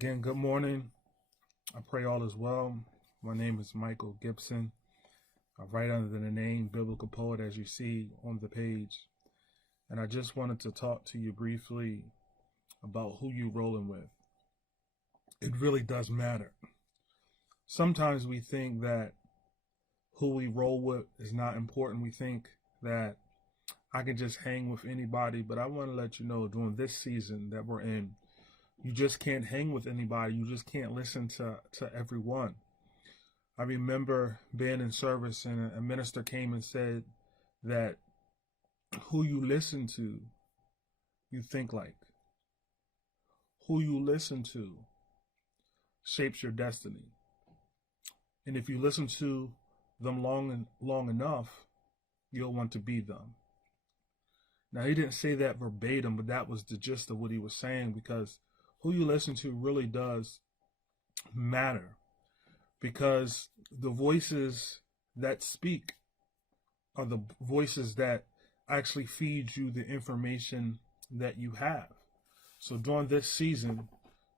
Again, good morning. I pray all is well. My name is Michael Gibson. I write under the name Biblical Poet, as you see on the page. And I just wanted to talk to you briefly about who you're rolling with. It really does matter. Sometimes we think that who we roll with is not important. We think that I can just hang with anybody, but I want to let you know during this season that we're in, you just can't hang with anybody. You just can't listen to everyone. I remember being in service and a minister came and said that who you listen to, you think like. Who you listen to shapes your destiny. And if you listen to them long enough, you'll want to be them. Now, he didn't say that verbatim, but that was the gist of what he was saying, because who you listen to really does matter, because the voices that speak are the voices that actually feed you the information that you have. So during this season,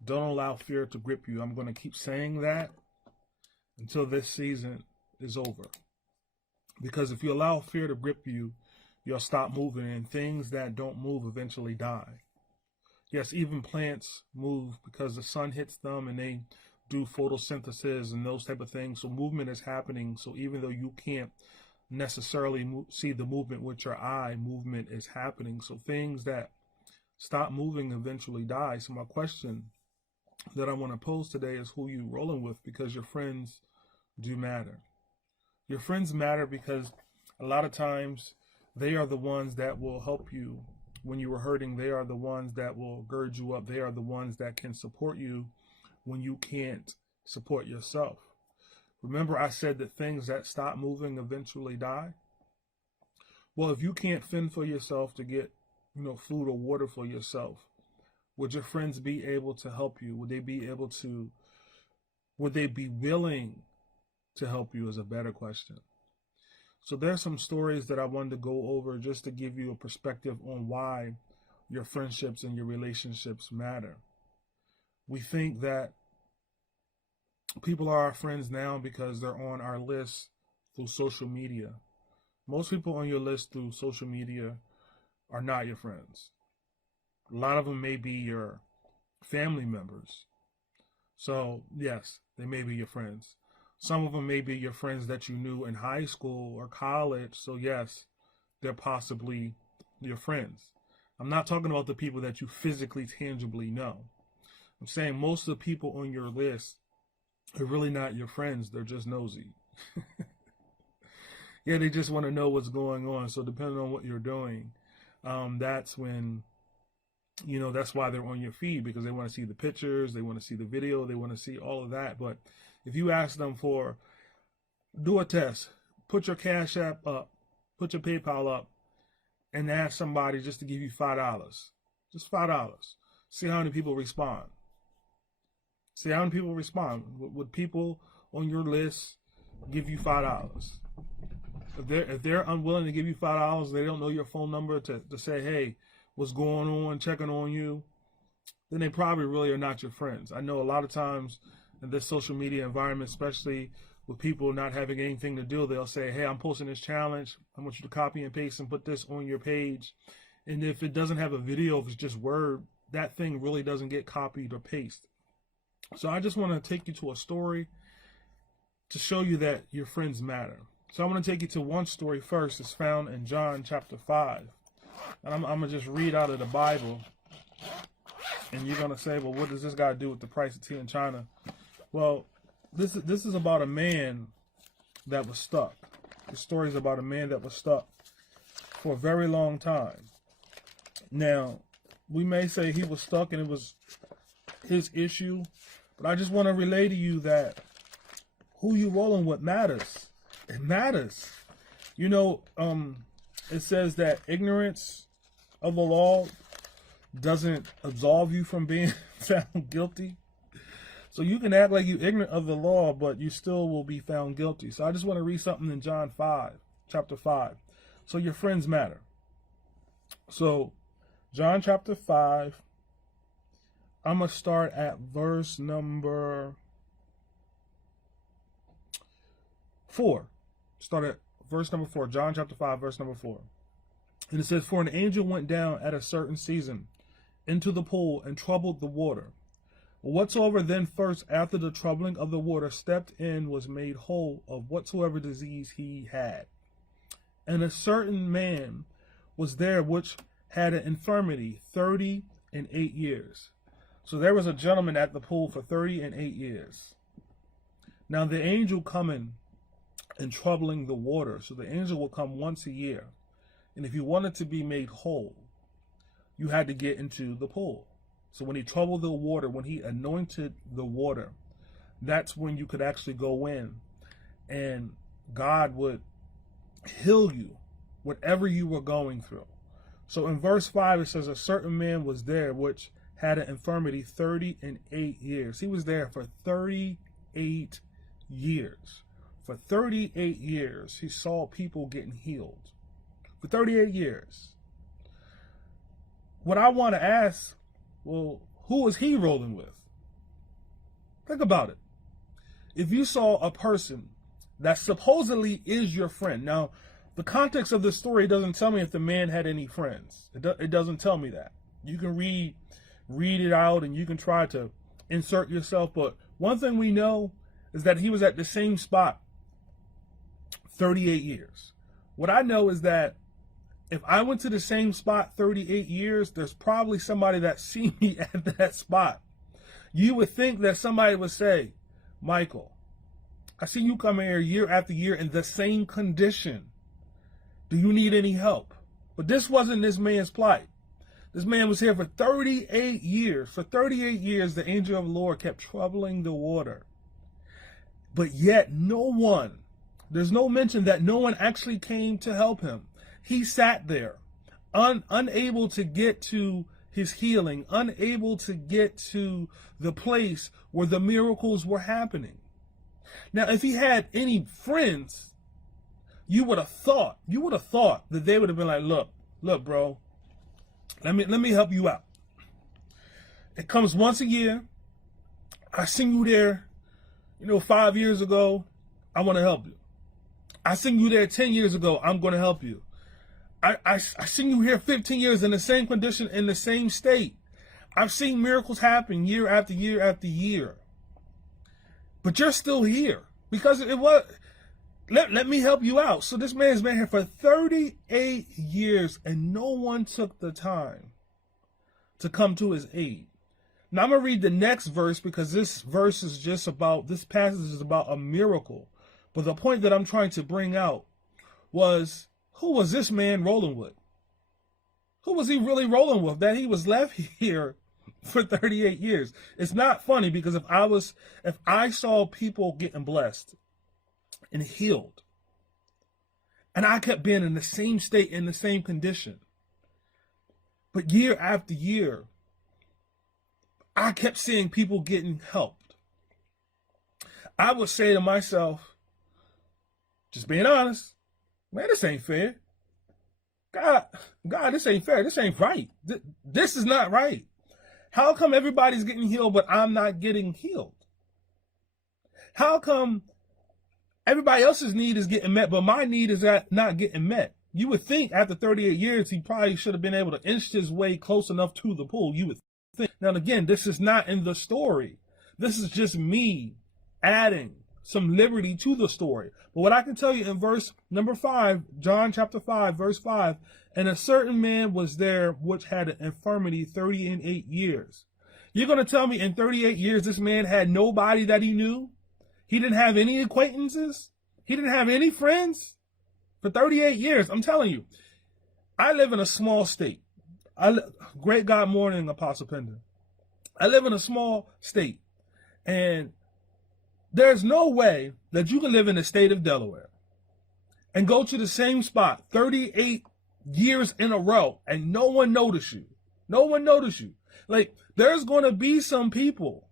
don't allow fear to grip you. I'm going to keep saying that until this season is over. Because if you allow fear to grip you, you'll stop moving, and things that don't move eventually die. Yes, even plants move because the sun hits them and they do photosynthesis and those type of things. So movement is happening. So even though you can't necessarily see the movement with your eye, movement is happening. So things that stop moving eventually die. So my question that I want to pose today is who you rolling with, because your friends do matter. Your friends matter because a lot of times they are the ones that will help you when you were hurting. They are the ones that will gird you up. They are the ones that can support you when you can't support yourself. Remember, I said that things that stop moving eventually die. Well, if you can't fend for yourself to get, food or water for yourself, would your friends be able to help you? Would they be willing to help you is a better question. So there's some stories that I wanted to go over just to give you a perspective on why your friendships and your relationships matter. We think that people are our friends now because they're on our list through social media. Most people on your list through social media are not your friends. A lot of them may be your family members. So yes, they may be your friends. Some of them may be your friends that you knew in high school or college. So yes, they're possibly your friends. I'm not talking about the people that you physically, tangibly know. I'm saying most of the people on your list are really not your friends. They're just nosy. Yeah, they just want to know what's going on. So depending on what you're doing, that's when, that's why they're on your feed, because they want to see the pictures, they want to see the video, they want to see all of that. But if you ask them do a test, put your Cash App up, put your PayPal up, and ask somebody just to give you $5. Just $5. See how many people respond. See how many people respond. Would people on your list give you $5? If they're unwilling to give you $5, they don't know your phone number to say, hey, what's going on, checking on you, then they probably really are not your friends. I know a lot of times in this social media environment, especially with people not having anything to do, they'll say, hey, I'm posting this challenge. I want you to copy and paste and put this on your page. And if it doesn't have a video, if it's just word, that thing really doesn't get copied or pasted. So I just want to take you to a story to show you that your friends matter. So I'm going to take you to one story first. It's found in John chapter 5. And I'm going to just read out of the Bible. And you're going to say, well, what does this got to do with the price of tea in China? Well, this is about a man that was stuck. The story is about a man that was stuck for a very long time. Now, we may say he was stuck and it was his issue, but I just want to relay to you that who you rolling with matters. It matters. It says that ignorance of the law doesn't absolve you from being found guilty. So you can act like you're ignorant of the law, but you still will be found guilty. So I just want to read something in John 5, chapter 5. So your friends matter. So John chapter 5, I'm going to start at verse number 4. Start at verse number 4, John chapter 5, verse number 4. And it says, "For an angel went down at a certain season into the pool and troubled the water. Whatsoever then first after the troubling of the water stepped in was made whole of whatsoever disease he had. And a certain man was there which had an infirmity 38 years." So there was a gentleman at the pool for 38 years. Now the angel coming and troubling the water. So the angel will come once a year. And if you wanted to be made whole, you had to get into the pool. So when he troubled the water, when he anointed the water, that's when you could actually go in and God would heal you, whatever you were going through. So in verse 5, it says, "A certain man was there which had an infirmity 38 years. He was there for 38 years. For 38 years, he saw people getting healed. For 38 years. What I want to ask, well, who was he rolling with? Think about it. If you saw a person that supposedly is your friend. Now, the context of the story doesn't tell me if the man had any friends. It doesn't tell me that. You can read it out and you can try to insert yourself. But one thing we know is that he was at the same spot 38 years. What I know is that if I went to the same spot 38 years, there's probably somebody that seen me at that spot. You would think that somebody would say, "Michael, I see you come here year after year in the same condition. Do you need any help?" But this wasn't this man's plight. This man was here for 38 years. For 38 years, the angel of the Lord kept troubling the water. But yet there's no mention that no one actually came to help him. He sat there, unable to get to his healing, unable to get to the place where the miracles were happening. Now, if he had any friends, you would have thought that they would have been like, look, bro, let me help you out. It comes once a year. I seen you there, 5 years ago. I want to help you. I seen you there 10 years ago. I'm going to help you. I seen you here 15 years in the same condition, in the same state. I've seen miracles happen year after year after year. But you're still here because it was, let me help you out. So this man's been here for 38 years and no one took the time to come to his aid. Now I'm going to read the next verse because this passage is about a miracle. But the point that I'm trying to bring out was, who was this man rolling with? Who was he really rolling with that he was left here for 38 years? It's not funny because if I saw people getting blessed and healed, and I kept being in the same state, in the same condition, but year after year, I kept seeing people getting helped, I would say to myself, just being honest, man, this ain't fair. God, this ain't fair. This ain't right. This is not right. How come everybody's getting healed, but I'm not getting healed? How come everybody else's need is getting met, but my need is not getting met? You would think after 38 years, he probably should have been able to inch his way close enough to the pool. You would think. Now, again, this is not in the story. This is just me adding some liberty to the story. But what I can tell you in verse number 5, John chapter 5, verse 5, "And a certain man was there which had an infirmity 38 years. You're going to tell me in 38 years this man had nobody that he knew? He didn't have any acquaintances? He didn't have any friends? For 38 years, I'm telling you, I live in a small state. Great God morning, Apostle Pender. I live in a small state, and there's no way that you can live in the state of Delaware and go to the same spot 38 years in a row and no one notice you. No one notice you. Like, there's going to be some people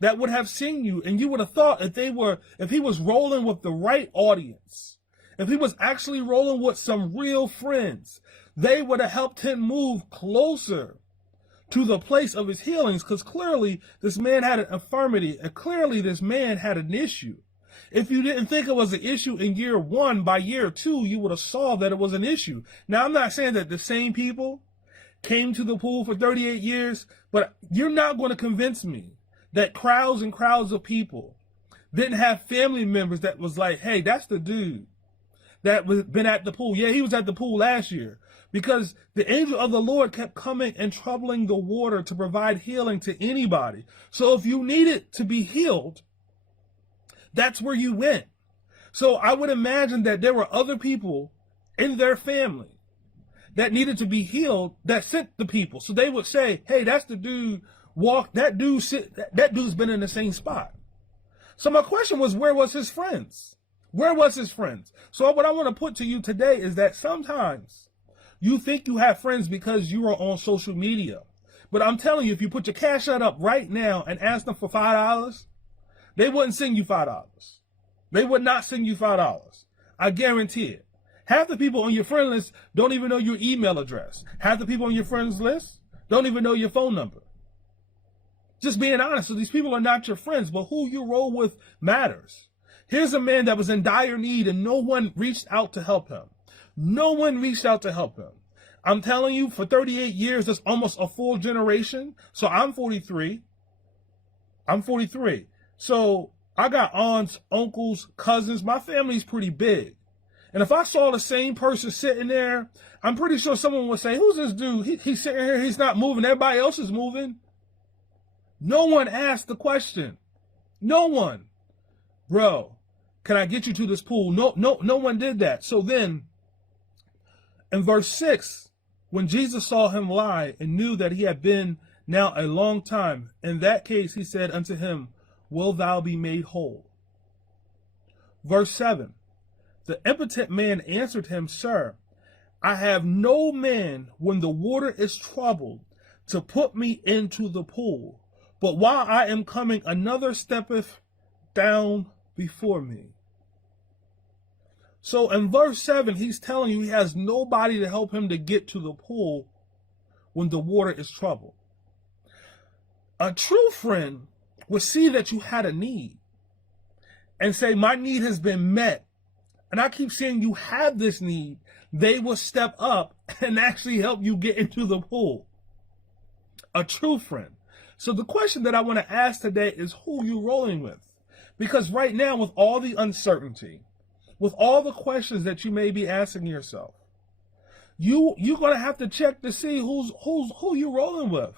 that would have seen you, and you would have thought if he was rolling with the right audience, if he was actually rolling with some real friends, they would have helped him move closer to the place of his healings, because clearly this man had an infirmity, and clearly this man had an issue. If you didn't think it was an issue in year 1, by year 2, you would have saw that it was an issue. Now, I'm not saying that the same people came to the pool for 38 years, but you're not going to convince me that crowds and crowds of people didn't have family members that was like, hey, that's the dude that was been at the pool. Yeah, he was at the pool last year, because the angel of the Lord kept coming and troubling the water to provide healing to anybody. So if you needed to be healed, that's where you went. So I would imagine that there were other people in their family that needed to be healed that sent the people. So they would say, hey, that's the dude, that dude's been in the same spot. So my question was, where was his friends? Where was his friends? So what I want to put to you today is that sometimes you think you have friends because you are on social media. But I'm telling you, if you put your cash out up right now and ask them for $5, they wouldn't send you $5. They would not send you $5. I guarantee it. Half the people on your friend list don't even know your email address. Half the people on your friends list don't even know your phone number. Just being honest, so these people are not your friends, but who you roll with matters. Here's a man that was in dire need and no one reached out to help him. No one reached out to help him. I'm telling you, for 38 years, that's almost a full generation. So I'm 43. So I got aunts, uncles, cousins. My family's pretty big. And if I saw the same person sitting there, I'm pretty sure someone would say, who's this dude? He's sitting here, he's not moving. Everybody else is moving. No one asked the question. No one. Bro, can I get you to this pool? No one did that. So then, in verse 6, when Jesus saw him lie and knew that he had been now a long time, in that case he said unto him, will thou be made whole? Verse 7, the impotent man answered him, Sir, I have no man when the water is troubled to put me into the pool, but while I am coming, another steppeth down before me. So in verse 7, he's telling you he has nobody to help him to get to the pool when the water is troubled. A true friend would see that you had a need and say, my need has been met, and I keep seeing you have this need. They will step up and actually help you get into the pool. A true friend. So the question that I want to ask today is, who you rolling with? Because right now, with all the uncertainty, with all the questions that you may be asking yourself, you're going to have to check to see who you rolling with,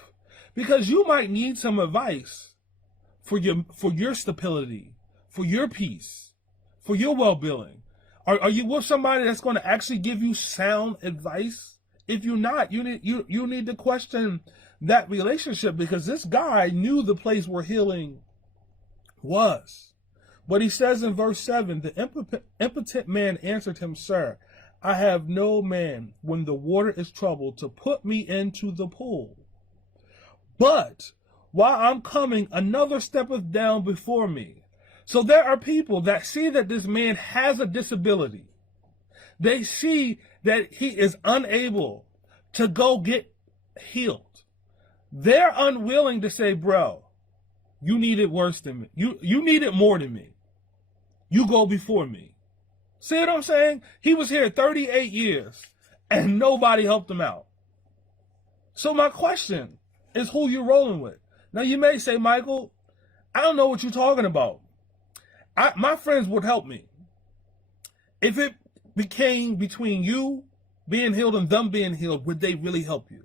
because you might need some advice for your stability, for your peace, for your well-being. Are you with somebody that's going to actually give you sound advice? If you're not, you need to question that relationship, because this guy knew the place where healing was. But he says in verse 7, the impotent man answered him, Sir, I have no man when the water is troubled to put me into the pool. But while I'm coming, another steppeth down before me. So there are people that see that this man has a disability. They see that he is unable to go get healed. They're unwilling to say, bro, you need it worse than me. You need it more than me. You go before me. See what I'm saying? He was here 38 years and nobody helped him out. So my question is, who you rolling with? Now you may say, Michael, I don't know what you're talking about. My friends would help me. If it became between you being healed and them being healed, would they really help you?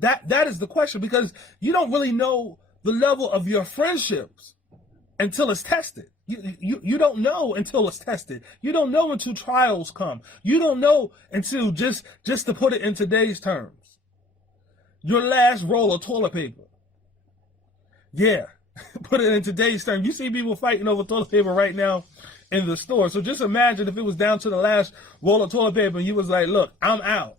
That is the question, because you don't really know the level of your friendships until it's tested. You don't know until it's tested. You don't know until trials come. You don't know until, just to put it in today's terms, your last roll of toilet paper. Yeah, put it in today's terms. You see people fighting over toilet paper right now in the store. So just imagine if it was down to the last roll of toilet paper and you was like, look, I'm out.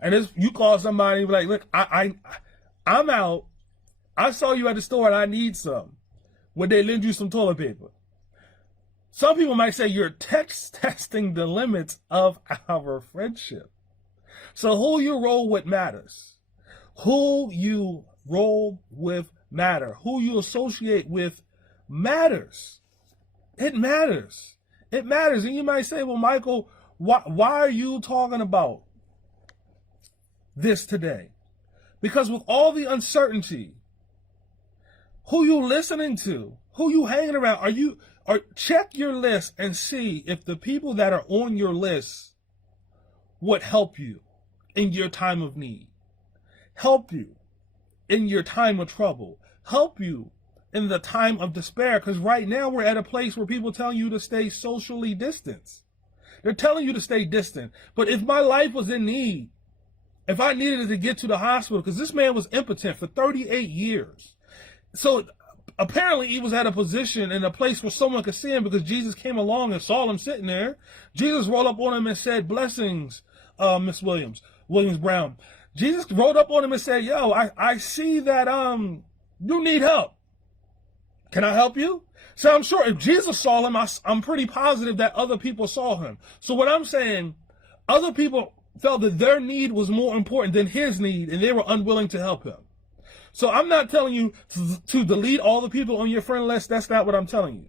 And you call somebody and be like, look, I'm out. I saw you at the store and I need some. Would they lend you some toilet paper? Some people might say you're testing the limits of our friendship. So who you roll with matters. Who you roll with matter. Who you associate with matters. It matters. It matters. And you might say, well, Michael, why are you talking about this today? Because with all the uncertainty, who you listening to, who you hanging around, check your list and see if the people that are on your list would help you in your time of need, help you in your time of trouble, help you in the time of despair. Because right now we're at a place where people tell you to stay socially distanced. They're telling you to stay distant. But if my life was in need, if I needed to get to the hospital, because this man was impotent for 38 years. So apparently he was at a position in a place where someone could see him, because Jesus came along and saw him sitting there. Jesus rolled up on him and said, blessings, Miss Williams Brown. Jesus rolled up on him and said, yo, I see that you need help. Can I help you? So I'm sure if Jesus saw him, I'm pretty positive that other people saw him. So what I'm saying, other people felt that their need was more important than his need, and they were unwilling to help him. So I'm not telling you to delete all the people on your friend list. That's not what I'm telling you.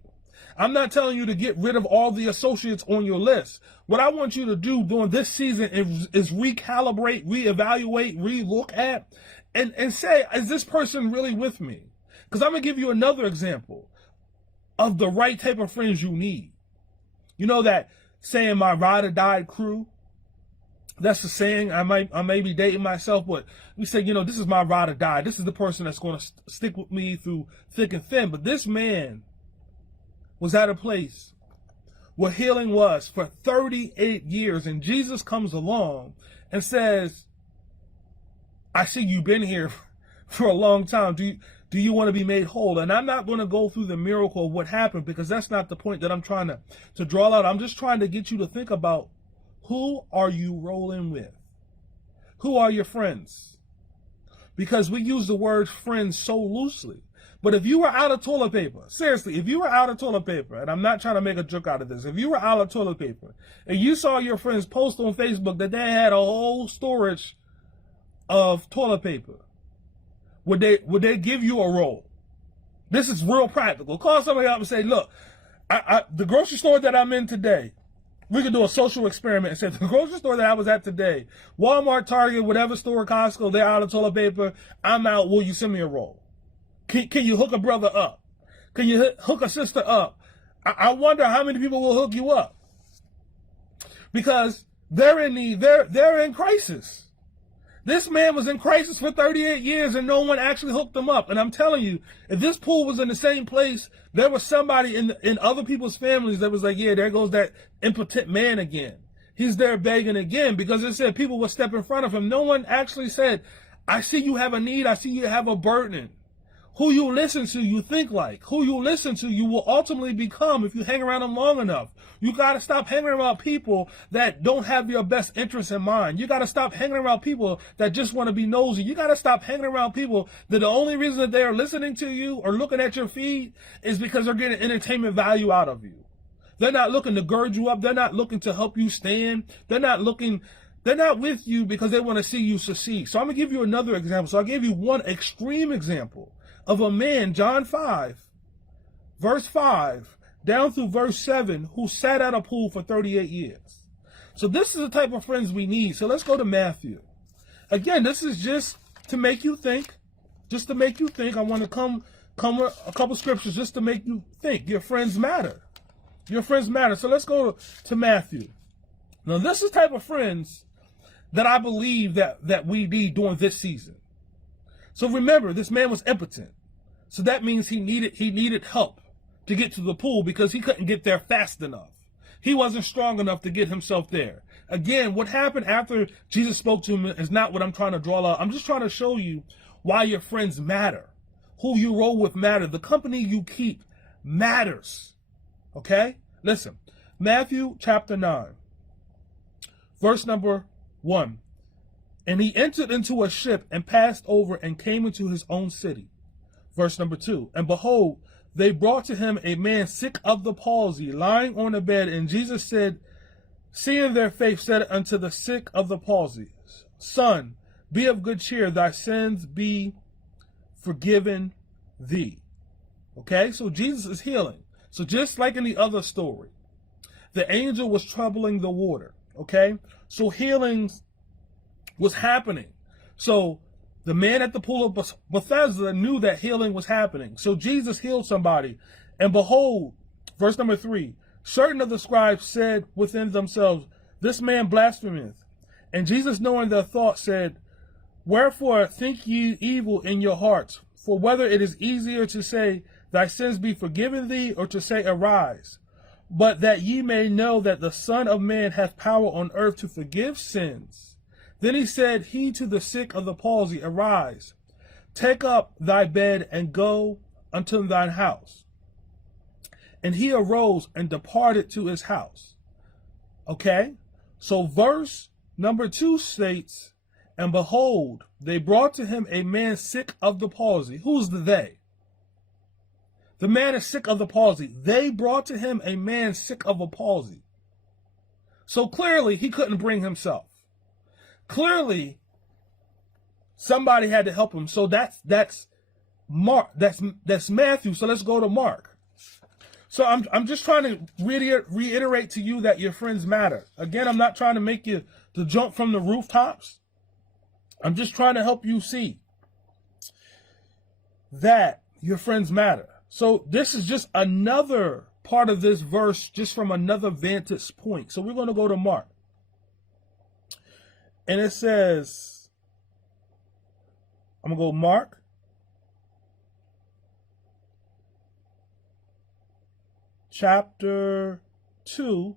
I'm not telling you to get rid of all the associates on your list. What I want you to do during this season is recalibrate, reevaluate, relook at, and say, is this person really with me? Because I'm going to give you another example of the right type of friends you need. You know that saying, my ride or die crew? That's the saying. I may be dating myself, but we say, this is my ride or die. This is the person that's going to stick with me through thick and thin. But this man was at a place where healing was for 38 years. And Jesus comes along and says, I see you've been here for a long time. Do you want to be made whole? And I'm not going to go through the miracle of what happened, because that's not the point that I'm trying to draw out. I'm just trying to get you to think about, who are you rolling with? Who are your friends? Because we use the word friends so loosely. But if you were out of toilet paper, seriously, if you were out of toilet paper, and I'm not trying to make a joke out of this, if you were out of toilet paper and you saw your friends post on Facebook that they had a whole storage of toilet paper, would they give you a roll? This is real practical. Call somebody up and say, look, the grocery store that I'm in today, we could do a social experiment and say, the grocery store that I was at today, Walmart, Target, whatever store, Costco, they're out of toilet paper. I'm out. Will you send me a roll? Can you hook a brother up? Can you hook a sister up? I wonder how many people will hook you up, because they're in need. They're in crisis. This man was in crisis for 38 years and no one actually hooked him up. And I'm telling you, if this pool was in the same place, there was somebody in other people's families that was like, yeah, there goes that impotent man again. He's there begging again, because it said people would step in front of him. No one actually said, I see you have a need. I see you have a burden. Who you listen to, you think like. Who you listen to, you will ultimately become if you hang around them long enough. You got to stop hanging around people that don't have your best interests in mind. You got to stop hanging around people that just want to be nosy. You got to stop hanging around people that the only reason that they are listening to you or looking at your feed is because they're getting entertainment value out of you. They're not looking to gird you up. They're not looking to help you stand. They're not with you because they want to see you succeed. So I'm going to give you another example. So I gave you one extreme example of a man, John 5, verse 5, down through verse 7, who sat at a pool for 38 years. So this is the type of friends we need. So let's go to Matthew. Again, this is just to make you think. Just to make you think. I want to come with a couple scriptures just to make you think. Your friends matter. Your friends matter. So let's go to Matthew. Now, this is the type of friends that I believe that we need during this season. So remember, this man was impotent. So that means he needed help to get to the pool, because he couldn't get there fast enough. He wasn't strong enough to get himself there. Again, what happened after Jesus spoke to him is not what I'm trying to draw out. I'm just trying to show you why your friends matter. Who you roll with matter. The company you keep matters. Okay? Listen. Matthew chapter 9. Verse number 1. And he entered into a ship and passed over and came into his own city. Verse number 2. And behold, they brought to him a man sick of the palsy, lying on a bed. And Jesus said, seeing their faith, said unto the sick of the palsy, Son, be of good cheer, thy sins be forgiven thee. Okay, so Jesus is healing. So just like in the other story, the angel was troubling the water. Okay, so healing was happening. So the man at the pool of Bethesda knew that healing was happening. So Jesus healed somebody. And behold, verse number 3, certain of the scribes said within themselves, this man blasphemeth. And Jesus, knowing their thoughts, said, wherefore think ye evil in your hearts? For whether it is easier to say, thy sins be forgiven thee, or to say, arise. But that ye may know that the Son of Man hath power on earth to forgive sins. Then he said, he to the sick of the palsy, arise, take up thy bed, and go unto thine house. And he arose and departed to his house. Okay, so verse number 2 states, and behold, they brought to him a man sick of the palsy. Who's the they? The man is sick of the palsy. They brought to him a man sick of a palsy. So clearly he couldn't bring himself. Clearly somebody had to help him. So that's Mark. That's Matthew. So let's go to Mark. So I'm just trying to reiterate to you that your friends matter. Again, I'm not trying to make you to jump from the rooftops. I'm just trying to help you see that your friends matter. So this is just another part of this verse, just from another vantage point. So we're going to go to Mark. And it says, I'm going to go Mark chapter 2.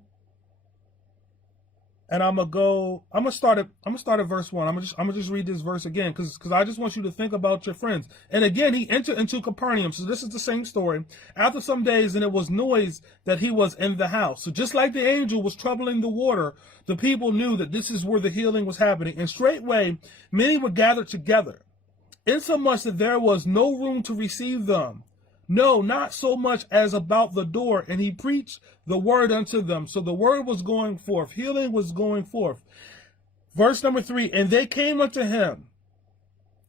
And I'm gonna start at verse 1. I'm gonna just read this verse again, because I just want you to think about your friends. And again, he entered into Capernaum. So this is the same story. After some days, and it was noise that he was in the house. So just like the angel was troubling the water, the people knew that this is where the healing was happening. And straightway, many were gathered together, insomuch that there was no room to receive them. No, not so much as about the door. And he preached the word unto them. So the word was going forth. Healing was going forth. Verse number 3, and they came unto him.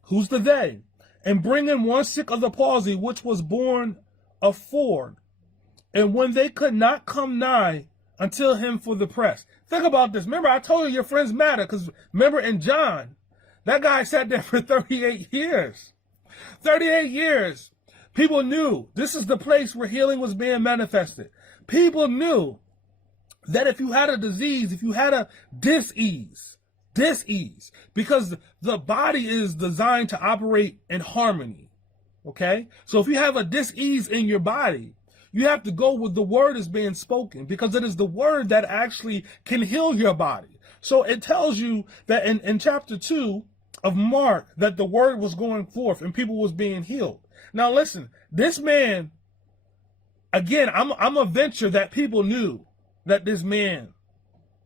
Who's the they? And bringing one sick of the palsy, which was born of 4. And when they could not come nigh until him for the press. Think about this. Remember, I told you your friends matter. Because remember in John, that guy sat there for 38 years. 38 years. People knew this is the place where healing was being manifested. People knew that if you had a disease, if you had a dis-ease, because the body is designed to operate in harmony, okay? So if you have a dis-ease in your body, you have to go with the word is being spoken, because it is the word that actually can heal your body. So it tells you that in chapter 2 of Mark, that the word was going forth and people was being healed. Now listen, this man, again, I'm a venture that people knew that this man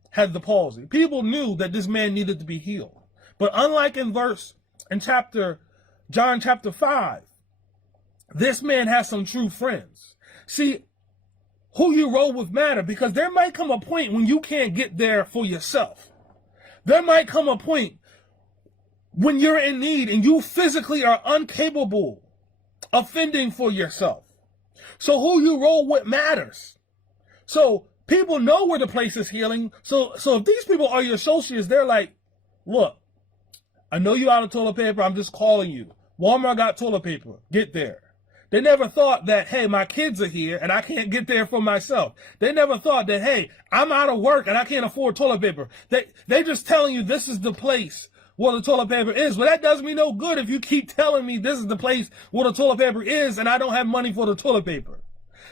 had the palsy. People knew that this man needed to be healed. But unlike in John chapter 5, this man has some true friends. See, who you roll with matter, because there might come a point when you can't get there for yourself. There might come a point when you're in need and you physically are incapable of fending for yourself. So who you roll with matters. So people know where the place is healing. So if these people are your associates, they're like, look, I know you out of toilet paper. I'm just calling you. Walmart got toilet paper. Get there. They never thought that, hey, my kids are here and I can't get there for myself. They never thought that, hey, I'm out of work and I can't afford toilet paper. They just telling you this is the place where the toilet paper is. But that does me no good if you keep telling me this is the place where the toilet paper is and I don't have money for the toilet paper.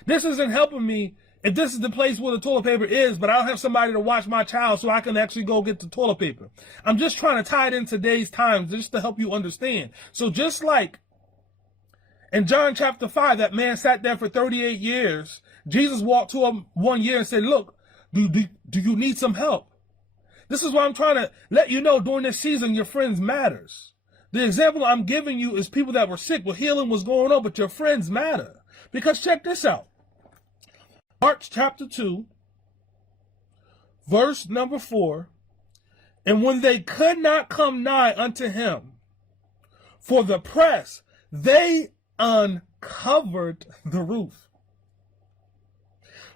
This isn't helping me if this is the place where the toilet paper is, but I don't have somebody to watch my child so I can actually go get the toilet paper. I'm just trying to tie it in today's times just to help you understand. So just like in John chapter 5, that man sat there for 38 years. Jesus walked to him one year and said, look, do you need some help? This is why I'm trying to let you know during this season, your friends matters. The example I'm giving you is people that were sick, where healing was going on, but your friends matter. Because check this out. Mark chapter 2, verse number 4. And when they could not come nigh unto him for the press, they uncovered the roof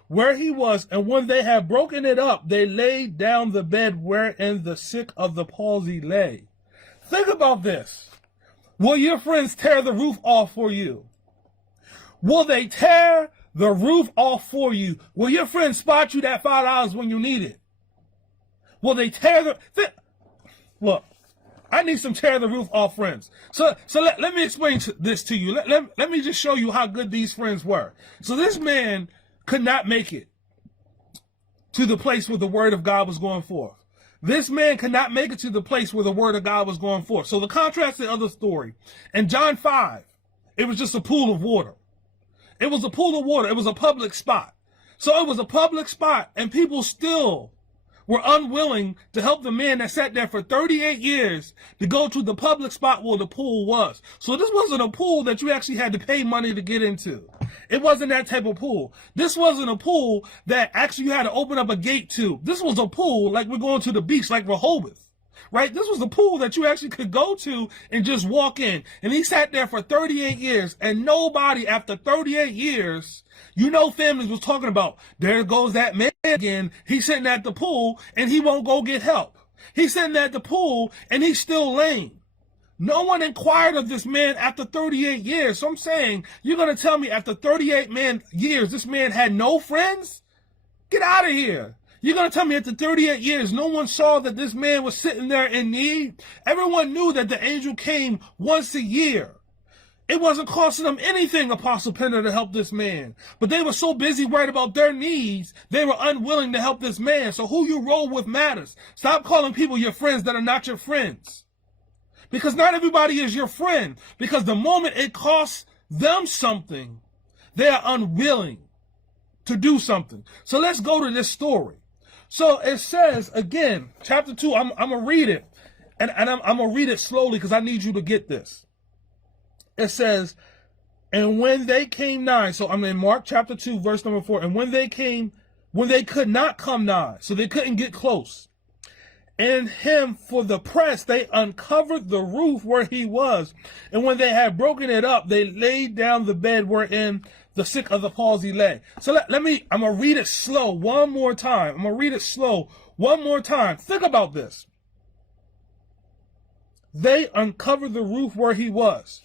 where he was, and when they had broken it up, they laid down the bed wherein the sick of the palsy lay. Think about this. Will your friends tear the roof off for you? Will they tear the roof off for you? Will your friends spot you that $5 when you need it? Will they tear the... Look, I need some tear the roof off friends. So let me explain this to you. Let me just show you how good these friends were. So this man could not make it to the place where the word of God was going forth. This man could not make it to the place where the word of God was going forth. So the contrast to the other story. In John 5, it was just a pool of water. It was a pool of water. It was a public spot. So it was a public spot, and people still were unwilling to help the man that sat there for 38 years to go to the public spot where the pool was. So this wasn't a pool that you actually had to pay money to get into. It wasn't that type of pool. This wasn't a pool that actually you had to open up a gate to. This was a pool like we're going to the beach, like Rehoboth, right? This was a pool that you actually could go to and just walk in. And he sat there for 38 years, and nobody after 38 years, you know, families was talking about, there goes that man again. He's sitting at the pool and he won't go get help. He's sitting at the pool and he's still lame. No one inquired of this man after 38 years. So I'm saying, you're going to tell me after 38 years, this man had no friends? Get out of here. You're going to tell me after 38 years, no one saw that this man was sitting there in need? Everyone knew that the angel came once a year. It wasn't costing them anything, Apostle Pender, to help this man. But they were so busy worried about their needs, they were unwilling to help this man. So who you roll with matters. Stop calling people your friends that are not your friends. Because not everybody is your friend. Because the moment it costs them something, they are unwilling to do something. So let's go to this story. So it says, again, chapter 2, I'm going to read it. And I'm going to read it slowly because I need you to get this. It says, and when they came nigh, so I'm in Mark chapter 2, verse number 4, and when they could not come nigh, so they couldn't get close, and him for the press, they uncovered the roof where he was, and when they had broken it up, they laid down the bed wherein the sick of the palsy lay. So I'm going to read it slow one more time. I'm going to read it slow one more time. Think about this. They uncovered the roof where he was.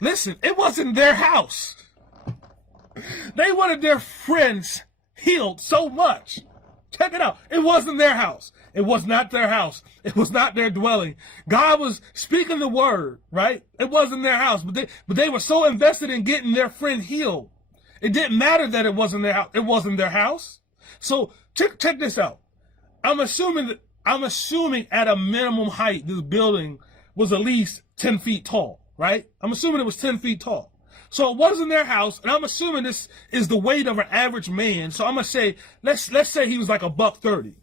Listen, it wasn't their house. They wanted their friends healed so much. Check it out. It wasn't their house. It was not their house. It was not their dwelling. God was speaking the word, right? It wasn't their house, but they were so invested in getting their friend healed. It didn't matter that it wasn't their house. It wasn't their house. So check this out. I'm assuming at a minimum height, this building was at least 10 feet tall. Right? I'm assuming it was 10 feet tall. So it wasn't their house, and I'm assuming this is the weight of an average man. So I'm going to say, let's say he was like $130.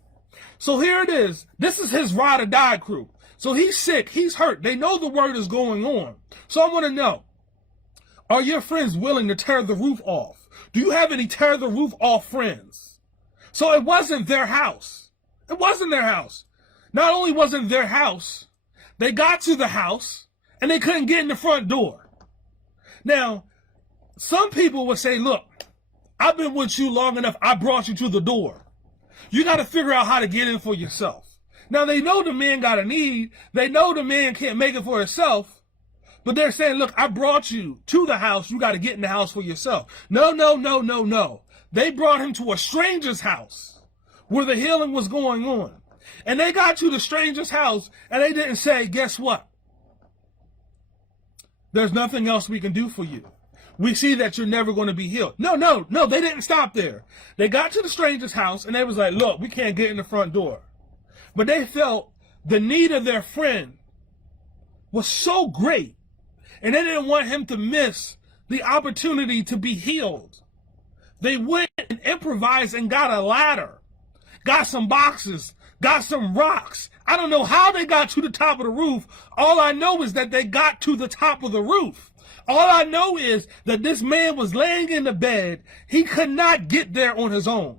So here it is. This is his ride or die crew. So he's sick. He's hurt. They know the word is going on. So I want to know, are your friends willing to tear the roof off? Do you have any tear the roof off friends? So it wasn't their house. It wasn't their house. Not only wasn't their house, they got to the house, and they couldn't get in the front door. Now, some people would say, look, I've been with you long enough. I brought you to the door. You got to figure out how to get in for yourself. Now, they know the man got a need. They know the man can't make it for himself. But they're saying, look, I brought you to the house. You got to get in the house for yourself. No. They brought him to a stranger's house where the healing was going on. And they got to the stranger's house, and they didn't say, guess what? There's nothing else we can do for you. We see that you're never going to be healed. No, they didn't stop there. They got to the stranger's house and they was like, look, we can't get in the front door. But they felt the need of their friend was so great, and they didn't want him to miss the opportunity to be healed. They went and improvised and got a ladder, got some boxes, got some rocks. I don't know how they got to the top of the roof. All I know is that they got to the top of the roof. All I know is that this man was laying in the bed. He could not get there on his own.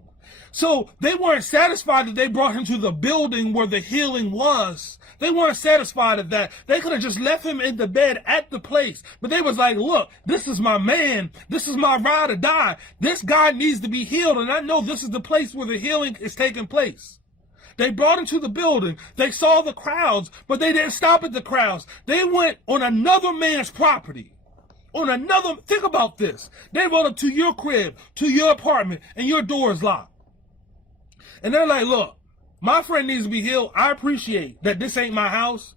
So they weren't satisfied that they brought him to the building where the healing was. They weren't satisfied at that. They could have just left him in the bed at the place. But they was like, look, this is my man. This is my ride or die. This guy needs to be healed. And I know this is the place where the healing is taking place. They brought him to the building. They saw the crowds, but they didn't stop at the crowds. They went on another man's property. Think about this. They rolled up to your crib, to your apartment, and your door is locked. And they're like, look, my friend needs to be healed. I appreciate that this ain't my house,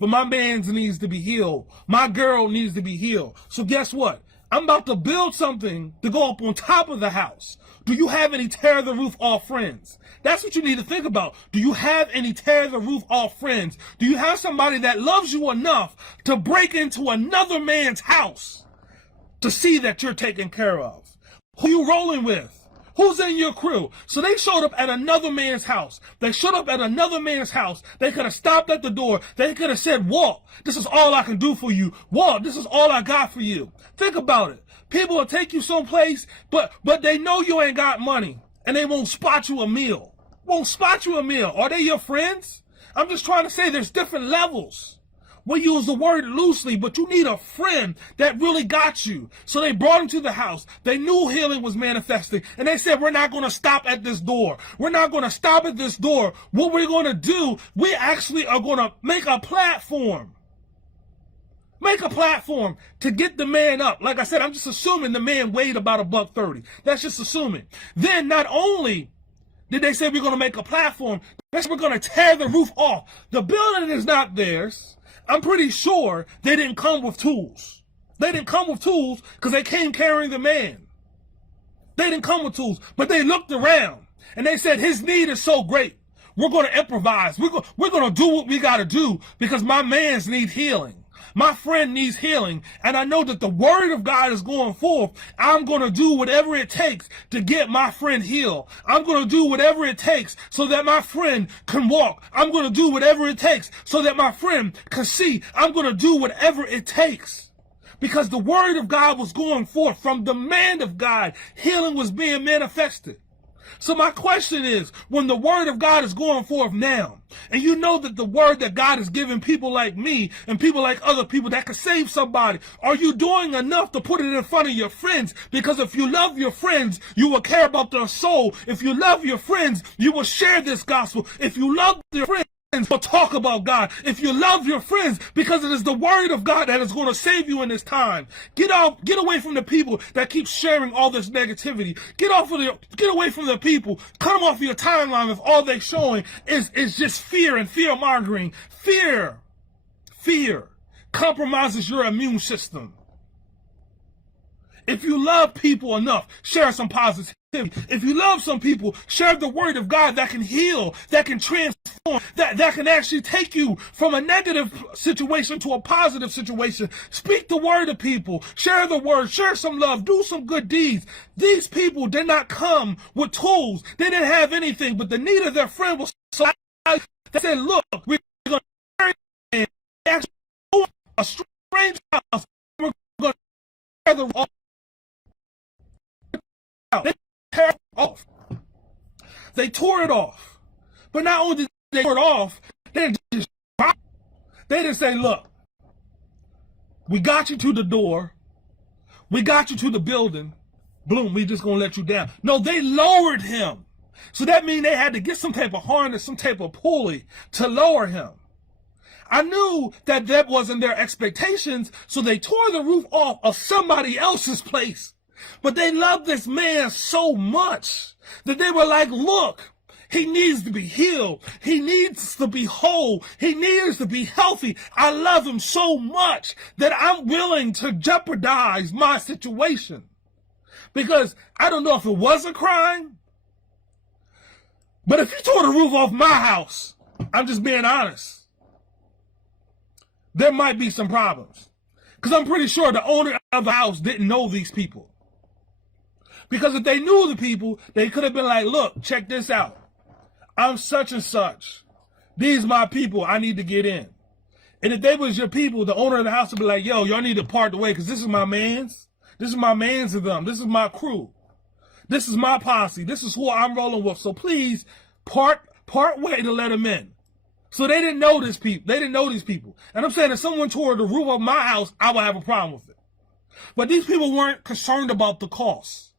but my man's needs to be healed. My girl needs to be healed. So guess what? I'm about to build something to go up on top of the house. Do you have any tear the roof off friends? That's what you need to think about. Do you have any tear the roof off friends? Do you have somebody that loves you enough to break into another man's house to see that you're taken care of? Who you rolling with? Who's in your crew? So they showed up at another man's house. They showed up at another man's house. They could have stopped at the door. They could have said, Walt, this is all I can do for you. Walt, this is all I got for you. Think about it. People will take you someplace, but they know you ain't got money, and they won't spot you a meal. Are they your friends? I'm just trying to say there's different levels. We use the word loosely, but you need a friend that really got you. So they brought him to the house. They knew healing was manifesting. And they said, we're not going to stop at this door. We're not going to stop at this door. What we're going to do, we actually are going to make a platform. Make a platform to get the man up. Like I said, I'm just assuming the man weighed about $130. That's just assuming. Then not only did they say we're going to make a platform, we're going to tear the roof off. The building is not theirs. I'm pretty sure they didn't come with tools. They didn't come with tools because they came carrying the man. They didn't come with tools, but they looked around and they said his need is so great. We're going to improvise. We're going to do what we got to do because my man's need healing. My friend needs healing, and I know that the word of God is going forth. I'm going to do whatever it takes to get my friend healed. I'm going to do whatever it takes so that my friend can walk. I'm going to do whatever it takes so that my friend can see. I'm going to do whatever it takes because the word of God was going forth from the man of God. Healing was being manifested. So my question is, when the word of God is going forth now, and you know that the word that God has given people like me and people like other people that can save somebody, are you doing enough to put it in front of your friends? Because if you love your friends, you will care about their soul. If you love your friends, you will share this gospel. If you love your friends, will talk about God. If you love your friends, because it is the word of God that is going to save you in this time. Get away from the people that keep sharing all this negativity. Get away from the people. Cut them off your timeline if all they're showing is just fear and fear mongering. Fear compromises your immune system. If you love people enough, share some positivity. If you love some people, share the word of God that can heal, that can transform, that can actually take you from a negative situation to a positive situation. Speak the word to people. Share the word. Share some love. Do some good deeds. These people did not come with tools. They didn't have anything, but the need of their friend was so high. They said, look, we're going to carry and actually go to a strange house. We're going to tear the wall. They tear it off. They tore it off. But not only did they tear it off, they didn't say, look, we got you to the door. We got you to the building. Boom, we just going to let you down. No, they lowered him. So that means they had to get some type of harness, some type of pulley to lower him. I knew that that wasn't their expectations, so they tore the roof off of somebody else's place. But they loved this man so much that they were like, look, he needs to be healed. He needs to be whole. He needs to be healthy. I love him so much that I'm willing to jeopardize my situation. Because I don't know if it was a crime, but if you tore the roof off my house, I'm just being honest, there might be some problems. Because I'm pretty sure the owner of the house didn't know these people. Because if they knew the people, they could have been like, look, check this out. I'm such and such. These my people. I need to get in. And if they was your people, the owner of the house would be like, yo, y'all need to part the way because this is my man's. This is my man's of them. This is my crew. This is my posse. This is who I'm rolling with. So please part way to let them in. So they didn't know this people. They didn't know these people. And I'm saying if someone tore the roof of my house, I would have a problem with it. But these people weren't concerned about the cost.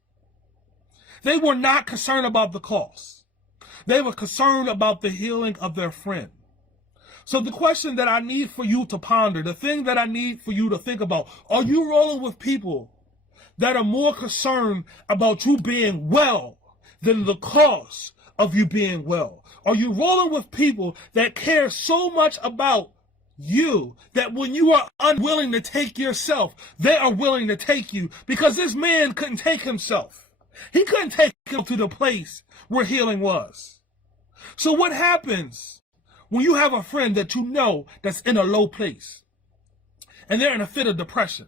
They were not concerned about the cost. They were concerned about the healing of their friend. So the question that I need for you to ponder, the thing that I need for you to think about, are you rolling with people that are more concerned about you being well than the cost of you being well? Are you rolling with people that care so much about you that when you are unwilling to take yourself, they are willing to take you? Because this man couldn't take himself. He couldn't take him to the place where healing was. So what happens when you have a friend that you know that's in a low place and they're in a fit of depression?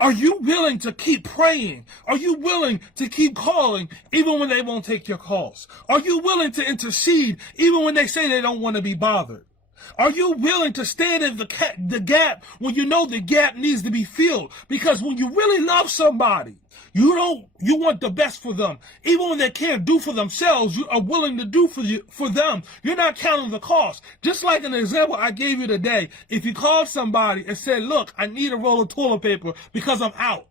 Are you willing to keep praying? Are you willing to keep calling even when they won't take your calls? Are you willing to intercede even when they say they don't want to be bothered? Are you willing to stand in the gap when you know the gap needs to be filled? Because when you really love somebody, you want the best for them. Even when they can't do for themselves, you are willing to do for them. You're not counting the cost. Just like an example I gave you today, if you called somebody and said, look, I need a roll of toilet paper because I'm out.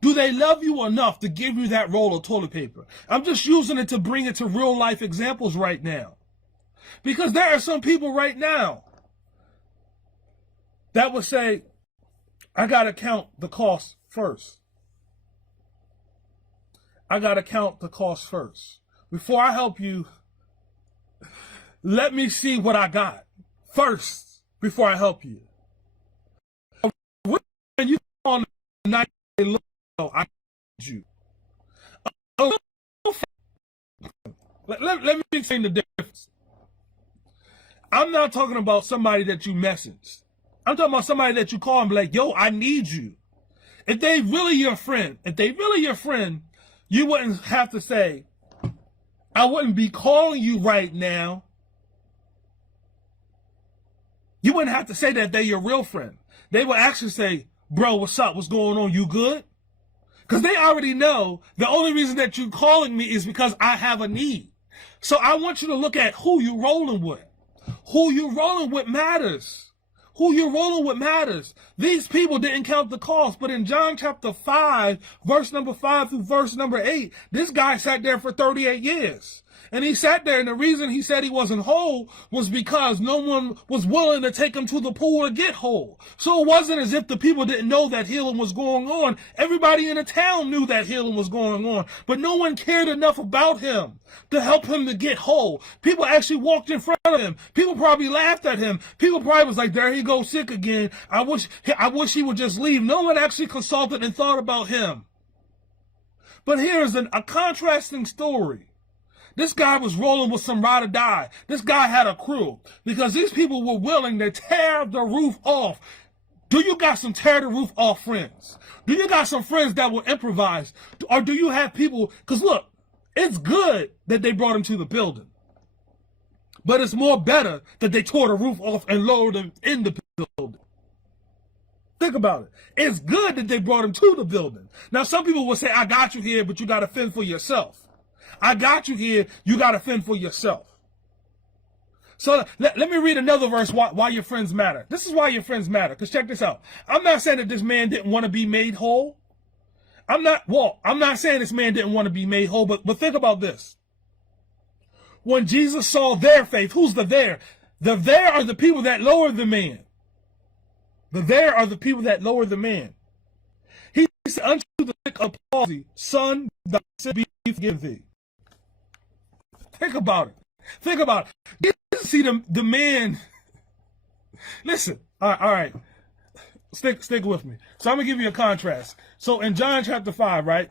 Do they love you enough to give you that roll of toilet paper? I'm just using it to bring it to real life examples right now. Because there are some people right now that would say, I got to count the cost first. I got to count the cost first. Before I help you, let me see what I got first before I help you. When you on the night, I need you. Let me explain the difference. I'm not talking about somebody that you messaged. I'm talking about somebody that you call and be like, yo, I need you. If they really your friend, you wouldn't have to say, I wouldn't be calling you right now. You wouldn't have to say that they're your real friend. They would actually say, bro, what's up? What's going on? You good? Because they already know the only reason that you're calling me is because I have a need. So I want you to look at who you're rolling with. Who you're rolling with matters. Who you're rolling with matters. These people didn't count the cost, but in John chapter 5, verse number 5 through verse number 8, this guy sat there for 38 years. And he sat there, and the reason he said he wasn't whole was because no one was willing to take him to the pool to get whole. So it wasn't as if the people didn't know that healing was going on. Everybody in the town knew that healing was going on, but no one cared enough about him to help him to get whole. People actually walked in front of him. People probably laughed at him. People probably was like, there he goes sick again. I wish he would just leave. No one actually consulted and thought about him. But here's a contrasting story. This guy was rolling with some ride or die. This guy had a crew because these people were willing to tear the roof off. Do you got some tear the roof off friends? Do you got some friends that will improvise? Or do you have people, because look, it's good that they brought him to the building. But it's more better that they tore the roof off and lowered him in the building. Think about it. It's good that they brought him to the building. Now, some people will say, I got you here, but you got to fend for yourself. I got you here, you got to fend for yourself. So let me read another verse why your friends matter. This is why your friends matter, because check this out. I'm not saying that this man didn't want to be made whole. I'm not saying this man didn't want to be made whole, but think about this. When Jesus saw their faith, who's the there? The there are the people that lower the man. The there are the people that lower the man. He said unto the sick of palsy, son, thy sin be forgiven thee. Think about it. Think about it. You see the man. Listen. All right. Stick with me. So I'm gonna give you a contrast. So in John chapter 5, right?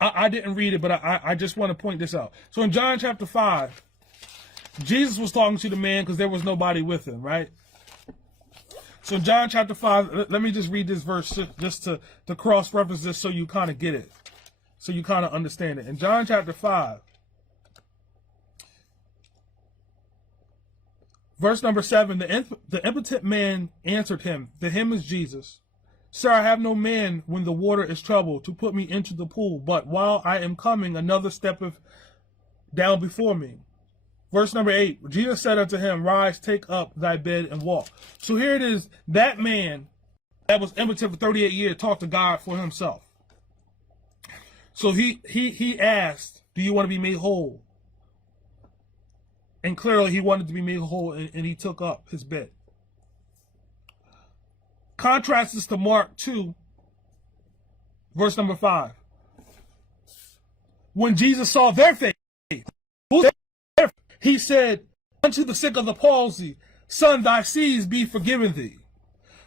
I didn't read it, but I just want to point this out. So in John chapter 5, Jesus was talking to the man because there was nobody with him, right? So in John chapter 5, let me just read this verse just to cross-reference this so you kind of get it. So you kind of understand it. In John chapter 5, verse number 7, the impotent man answered him. To him is Jesus. Sir, I have no man when the water is troubled to put me into the pool, but while I am coming, another steppeth down before me. Verse number 8, Jesus said unto him, Rise, take up thy bed and walk. So here it is, that man that was impotent for 38 years talked to God for himself. So he asked, do you want to be made whole? And clearly he wanted to be made whole, and he took up his bed. Contrast this to Mark 2, verse number 5. When Jesus saw their faith, he said unto the sick of the palsy, Son, thy sins be forgiven thee.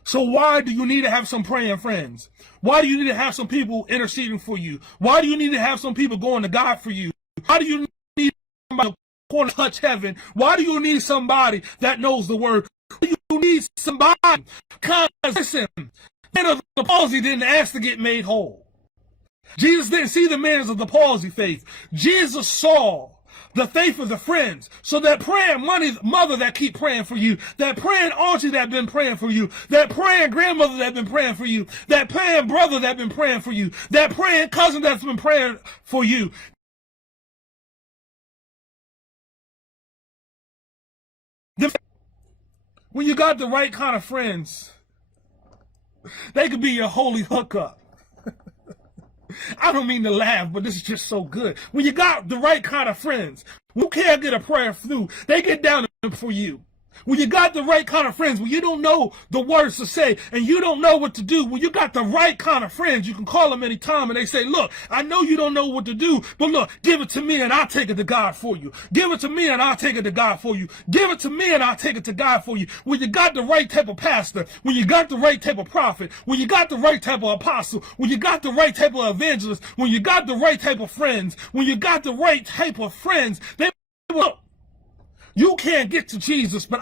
So why do you need to have some praying friends? Why do you need to have some people interceding for you? Why do you need to have some people going to God for you? Why do you need somebody to touch heaven? Why do you need somebody that knows the word? You need somebody, because listen, men of the palsy didn't ask to get made whole. Jesus didn't see the men of the palsy faith. Jesus saw the faith of the friends. So that praying mother that keep praying for you, that praying auntie that been praying for you, that praying grandmother that been praying for you, that praying brother that been praying for you, that praying cousin that's been praying for you. When you got the right kind of friends, they could be your holy hookup. I don't mean to laugh, but this is just so good. When you got the right kind of friends, who can't get a prayer through, they get down for you. When you got the right kind of friends, when you don't know the words to say and you don't know what to do, when you got the right kind of friends, you can call them anytime and they say, look, I know you don't know what to do, but look, give it to me and I'll take it to God for you. Give it to me and I'll take it to God for you. Give it to me and I'll take it to God for you. When you got the right type of pastor, when you got the right type of prophet, when you got the right type of apostle, when you got the right type of evangelist, when you got the right type of friends, when you got the right type of friends, they will. You can't get to Jesus, but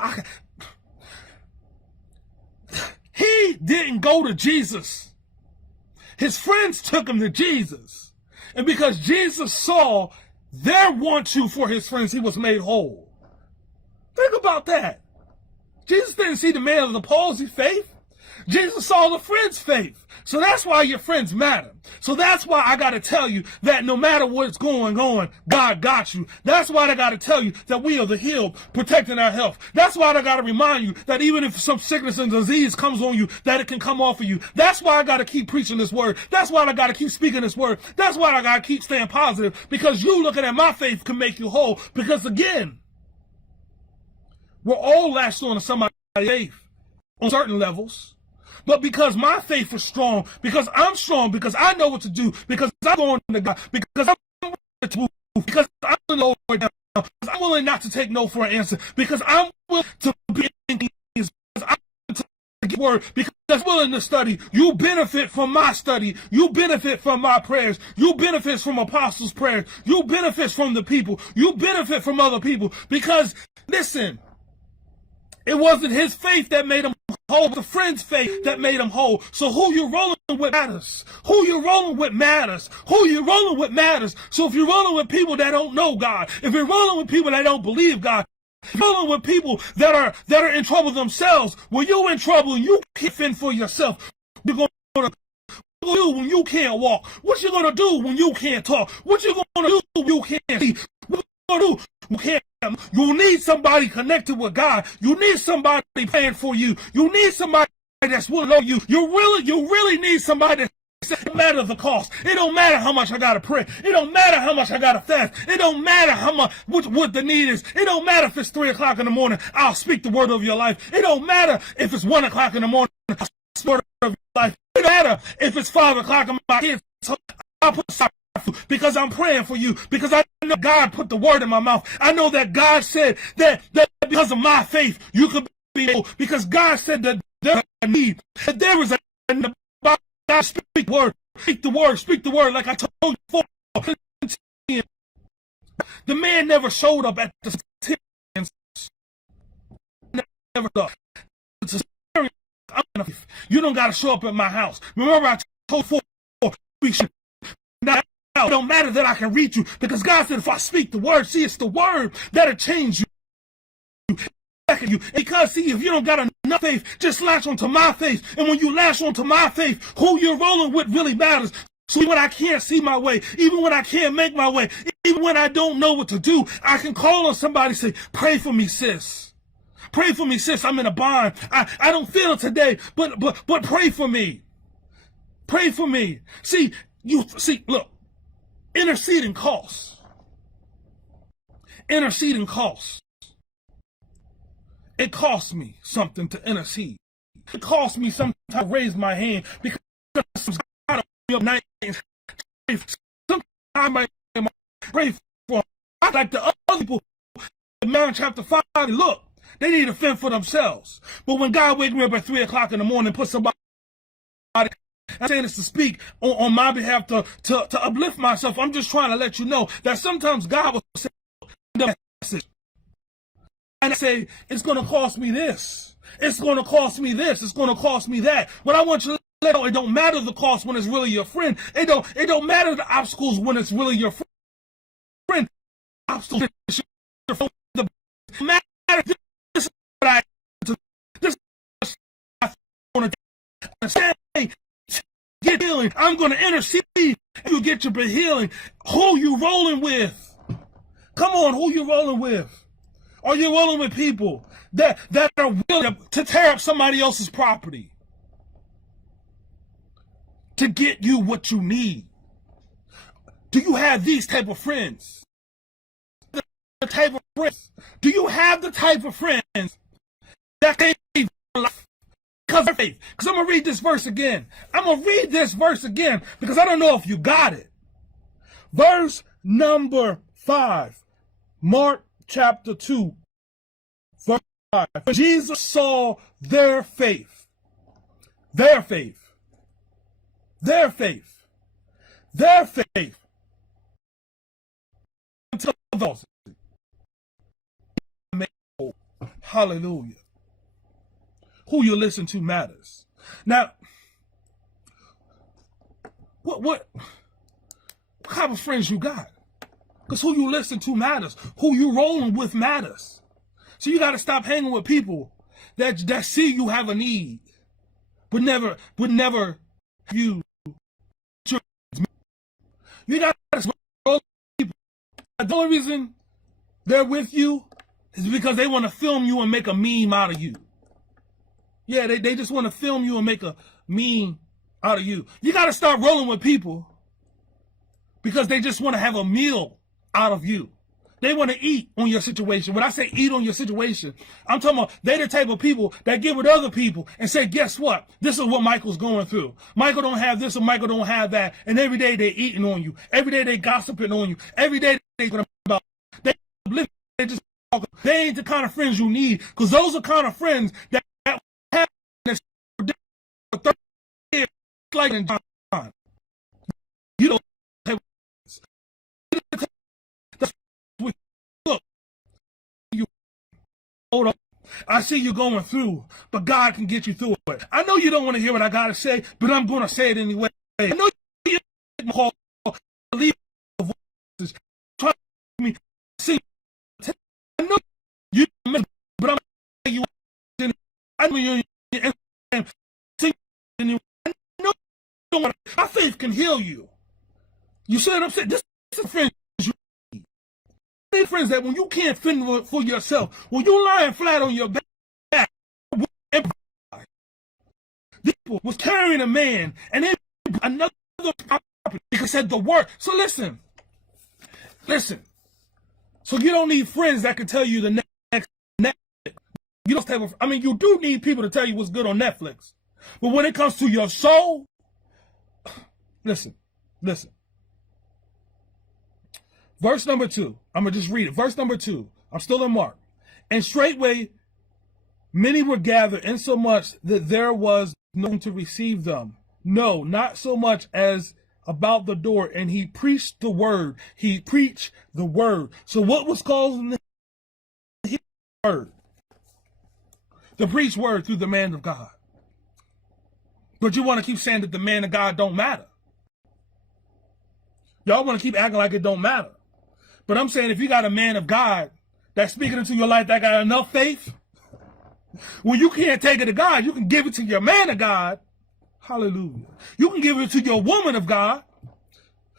he didn't go to Jesus. His friends took him to Jesus. And because Jesus saw their want to for his friends, he was made whole. Think about that. Jesus didn't see the man of the palsy faith. Jesus saw the friend's faith. So that's why your friends matter. So that's why I got to tell you that no matter what's going on, God got you. That's why I got to tell you that we are the healed, protecting our health. That's why I got to remind you that even if some sickness and disease comes on you, that it can come off of you. That's why I got to keep preaching this word. That's why I got to keep speaking this word. That's why I got to keep staying positive, because you looking at my faith can make you whole. Because again, we're all latched on to somebody's faith on certain levels. But because my faith is strong, because I'm strong, because I know what to do, because I'm going to God, because I'm willing to move, because I'm willing to lower down, because I'm willing not to take no for an answer, because I'm willing to be in peace, because I'm willing to get word, because I'm willing to study. You benefit from my study. You benefit from my prayers. You benefit from apostles' prayers. You benefit from the people. You benefit from other people. Because, listen, it wasn't his faith that made him whole, the friend's faith that made him whole. So who you rolling with matters. Who you rolling with matters. Who you rolling with matters. So if you're rolling with people that don't know God, if you're rolling with people that don't believe God, if you're rolling with people that are in trouble themselves, when you're in trouble and you can't fend for yourself, you're going to do when you can't walk? What you gonna do when you can't talk? What you gonna do when you can't see? What you gonna do? You can't. You need somebody connected with God. You need somebody praying for you. You need somebody that's willing to know you. You really need somebody that it don't matter the cost. It don't matter how much I gotta pray. It don't matter how much I gotta fast. It don't matter how much what the need is. It don't matter if it's 3 o'clock in the morning. I'll speak the word of your life. It don't matter if it's 1 o'clock in the morning. I'll speak the word of your life. It don't matter if it's 5 o'clock and my kids. I'll put because I'm praying for you, because I know God put the word in my mouth. I know that God said that because of my faith, you could be able, because God said that there is a need, that there is a need. God, speak the word, speak the word, like I told you before. The man never showed up at the never thought. You don't got to show up at my house. Remember I told you before, we should not. It don't matter that I can reach you, because God said if I speak the word, see, it's the word that'll change you. Because see, if you don't got enough faith, just latch onto my faith. And when you latch onto my faith, who you're rolling with really matters. So even when I can't see my way, even when I can't make my way, even when I don't know what to do, I can call on somebody and say, pray for me, sis. Pray for me, sis. I'm in a bind. I don't feel it today, but pray for me. Pray for me. See, look, interceding costs. Interceding costs. It costs me something to intercede. It costs me something to raise my hand because God up night. Sometimes I might pray for like the other people in Matthew chapter 5. Look, they need to fend for themselves. But when God wakes me up at 3 o'clock in the morning, put somebody, I'm saying this to speak on my behalf to uplift myself. I'm just trying to let you know that sometimes God will say the message. And I say, it's going to cost me this. It's going to cost me this. It's going to cost me that. But I want you to let know it don't matter the cost when it's really your friend. It don't matter the obstacles when it's really your friend. Obstacles the matter. This is what I want to say. Get healing. I'm going to intercede. You get your healing. Who you rolling with? Come on, who you rolling with? Are you rolling with people that are willing to tear up somebody else's property to get you what you need? Do you have these type of friends? The type of friends? Do you have the type of friends that can save your life because of faith? Because I'm going to read this verse again. I'm going to read this verse again because I don't know if you got it. Verse number 5. Mark chapter 2, verse 5. Jesus saw their faith. Their faith. Their faith. Their faith. Hallelujah. Who you listen to matters. Now, what kind of friends you got? Because who you listen to matters. Who you rolling with matters. So you got to stop hanging with people that see you have a need, but never you. You got to roll with people. The only reason they're with you is because they want to film you and make a meme out of you. Yeah, they just want to film you and make a meme out of you. You got to start rolling with people because they just want to have a meal out of you. They want to eat on your situation. When I say eat on your situation, I'm talking about they're the type of people that get with other people and say, guess what? This is what Michael's going through. Michael don't have this or Michael don't have that. And every day they're eating on you. Every day they gossiping on you. Every day they're going about. They just talk. They ain't the kind of friends you need, because those are kind of friends that have this for 30 years like in John. You don't have look, you hold on. I see you going through, but God can get you through it. I know you don't want to hear what I gotta say, but I'm gonna say it anyway. I know you call leave voices try me see. I know you, but I'm you. I know you and sing. I know you don't want. My faith can heal you. You see what I'm saying? This is a friend. Friends that when you can't fend for yourself, when you're lying flat on your back, people was carrying a man and then another property because said the word. So listen. So you don't need friends that can tell you the next Netflix. You don't have. I mean, you do need people to tell you what's good on Netflix, but when it comes to your soul, listen. Verse number 2. I'm going to just read it. Verse number 2. I'm still in Mark. And straightway many were gathered, insomuch that there was no one to receive them. No, not so much as about the door. And he preached the word. He preached the word. So what was causing the word? The preached word through the man of God. But you want to keep saying that the man of God don't matter. Y'all want to keep acting like it don't matter. But I'm saying if you got a man of God that's speaking into your life that got enough faith, When you can't take it to God, you can give it to your man of God. Hallelujah. You can give it to your woman of God.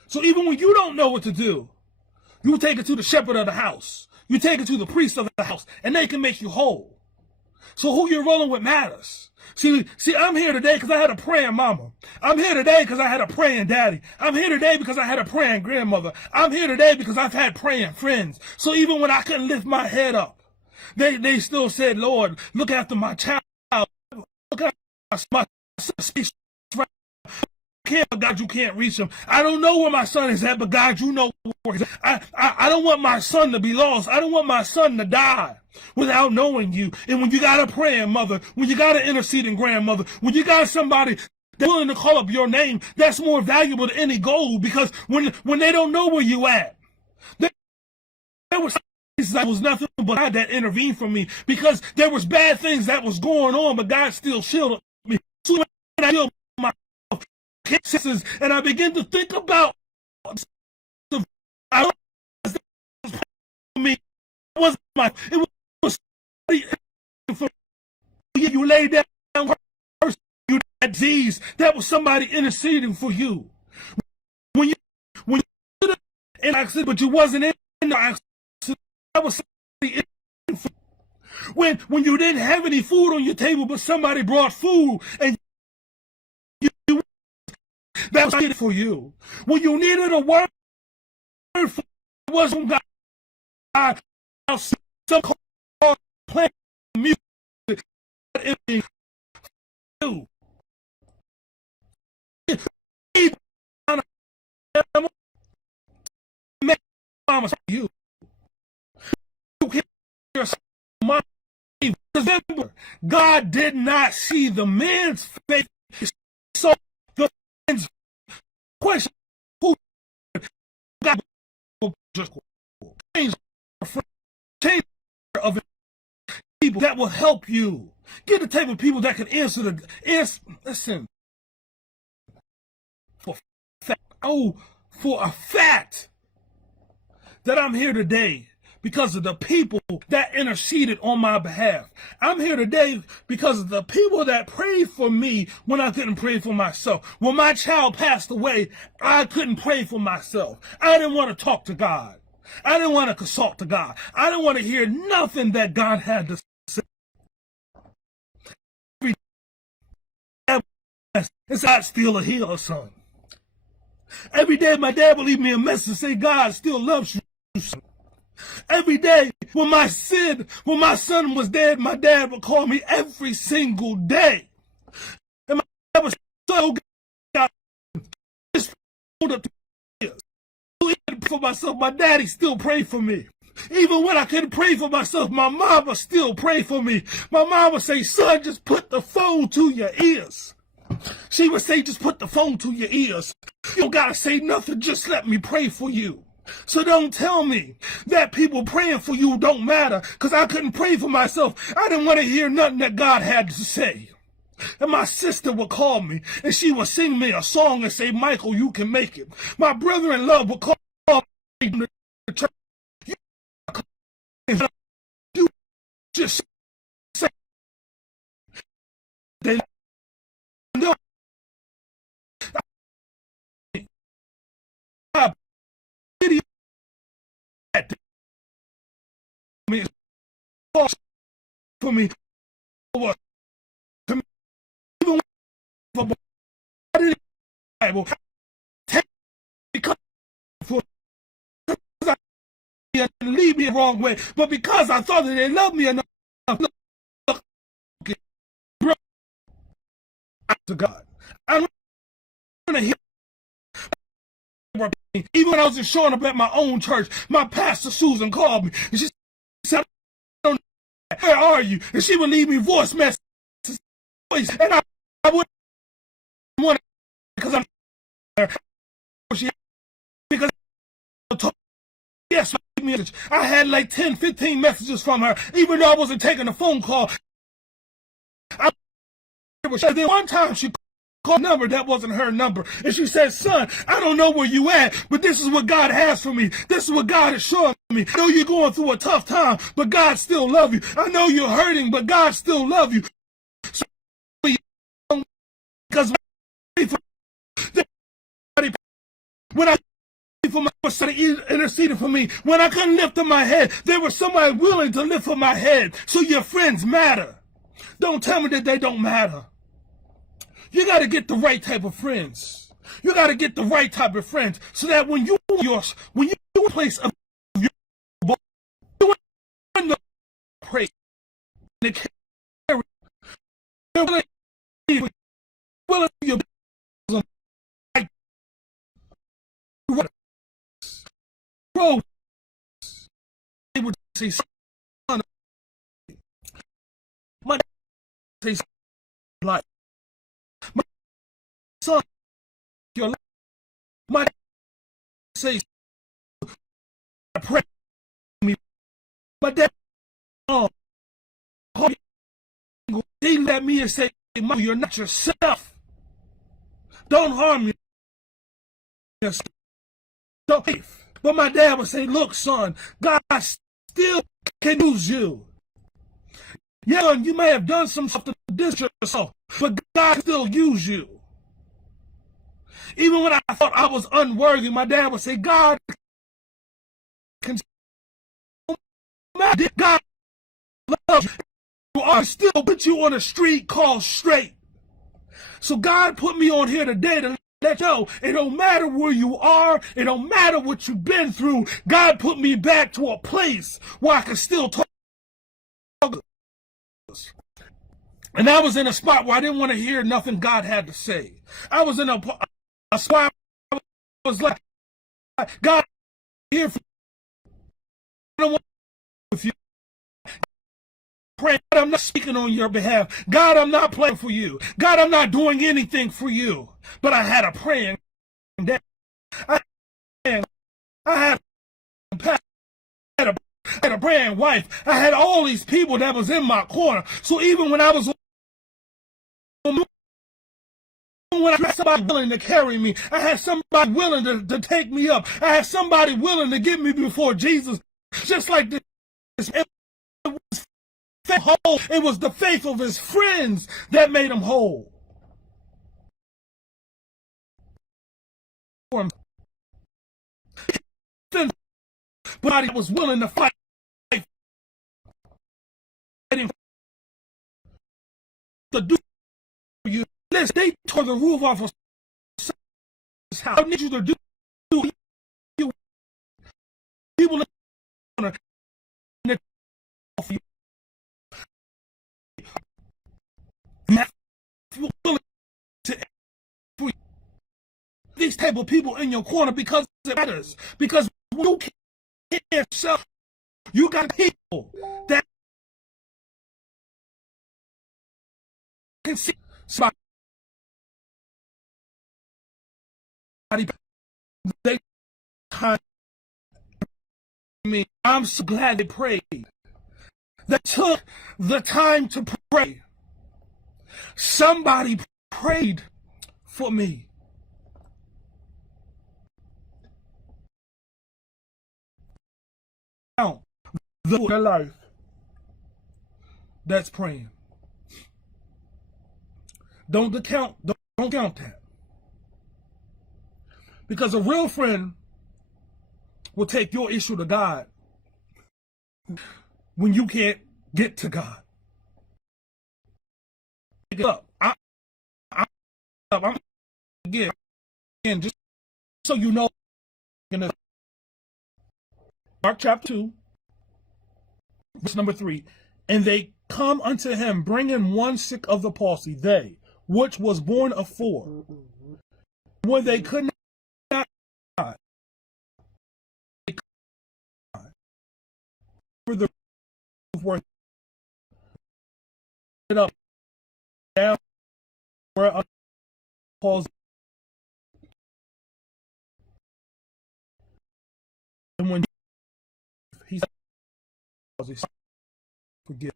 So even when you don't know what to do, you take it to the shepherd of the house. You take it to the priest of the house, and they can make you whole. So who you're rolling with matters. See, I'm here today because I had a praying mama. I'm here today because I had a praying daddy. I'm here today because I had a praying grandmother. I'm here today because I've had praying friends. So even when I couldn't lift my head up, they still said, Lord, look after my child. Look after my speech. God, you can't reach him. I don't know where my son is at, but God, you know where he's at. I don't want my son to be lost. I don't want my son to die without knowing you. And when you got a praying mother, when you got an interceding grandmother, when you got somebody that's willing to call up your name, that's more valuable than any gold, because when they don't know where you at, there was nothing but God that intervened for me, because there was bad things that was going on, but God still shielded me. So when I healed my cases, and I begin to think about me, it wasn't it was for you laid down first, you had disease, that was somebody interceding for you. When you in accident, but you wasn't in the accident, that was somebody in for you. When you didn't have any food on your table, but somebody brought food, and that was for you. When you needed a word, it wasn't God. Some call playing music. You. Remember, God did not see the man's faith. So the man's question, who God will just change of people that will help you. Get the type of people that can answer listen. For a fact that I'm here today because of the people that interceded on my behalf. I'm here today because of the people that prayed for me when I couldn't pray for myself. When my child passed away, I couldn't pray for myself. I didn't want to talk to God. I didn't want to consult to God. I didn't want to hear nothing that God had to say. It's God still a healer, son. Every day my dad would leave me a message say God still loves you, son. Every day when my son was dead, my dad would call me every single day. And my dad was so God, for myself, my daddy still prayed for me. Even when I couldn't pray for myself, my mama still prayed for me. My mama would say, son, just put the phone to your ears. She would say, just put the phone to your ears. You don't gotta say nothing, just let me pray for you. So don't tell me that people praying for you don't matter, because I couldn't pray for myself. I didn't want to hear nothing that God had to say. And my sister would call me, and she would sing me a song and say, Michael, you can make it. My brother-in-law would call me to the church. You just say, they know. For me, even for Bible, because I didn't lead me the wrong way, but because I thought that they loved me enough to God. I want to hear. Even when I was showing up at my own church, my pastor Susan called me and she said, where are you? And she would leave me voice messages, and I wouldn't want to, because I'm because yes, I had like 10, 15 messages from her, even though I wasn't taking a phone call. Then one time she called a number that wasn't her number, and she said, son, I don't know where you at, but this is what God has for me. This is what God is showing me. I know you're going through a tough time, but God still loves you. I know you're hurting, but God still loves you. So, because when I for my interceded for me, when I couldn't lift up my head, there was somebody willing to lift up my head. So your friends matter. Don't tell me that they don't matter. You got to get the right type of friends. You got to get the right type of friends so that when you in a place of your you in the praise, they carry willing your bro. They would say, son, my say like my son, your life. My say, I pray me. My dad, he let me and say, Mom, you're not yourself. Don't harm yourself. Don't. But my dad would say, look, son, God still can use you. Yeah, son, you may have done some stuff to diss yourself, but God can still use you. Even when I thought I was unworthy, my dad would say, God can God loves you. I still put you on a street called straight. So God put me on here today to let you know it don't matter where you are, it don't matter what you've been through. God put me back to a place where I can still talk. And I was in a spot where I didn't want to hear nothing God had to say. I was in a spot where I was like, God, I'm here for you. I don't want with you. Pray, God, I'm not speaking on your behalf. God, I'm not playing for you. God, I'm not doing anything for you. But I had a praying day. I had a praying wife. I had all these people that was in my corner. So even when I was when I had somebody willing to carry me, I had somebody willing to take me up. I had somebody willing to get me before Jesus. Just like this. It was the faith of his friends that made him whole. But I was willing to fight to do for you. They tore the roof off of his house. I need you to do you. People for you. Willing to for these type of people in your corner because it matters. Because you can't yourself. You got people that can see somebody. They time me. I'm so glad they prayed. They took the time to pray. Somebody prayed for me. Now, the life that's praying. Don't count that. Because a real friend will take your issue to God when you can't get to God. Pick it up. I'm again, just so you know, in Mark chapter 2, verse number 3, and they come unto him, bringing one sick of the palsy, they, which was born of 4, where they could not for the worth it up down where palsy, and when he said, forgive.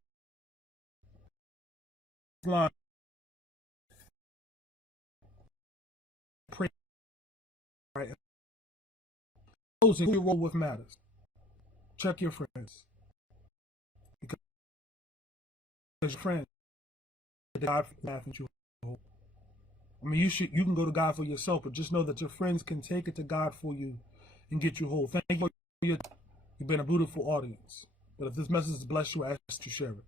Line. Pray. Right. Closing your role with matters. check your friends. Because your friends, God laughing at you. I mean, you can go to God for yourself, but just know that your friends can take it to God for you and get you whole. Thank you. You've been a beautiful audience. But if this message has blessed you, I ask you to share it.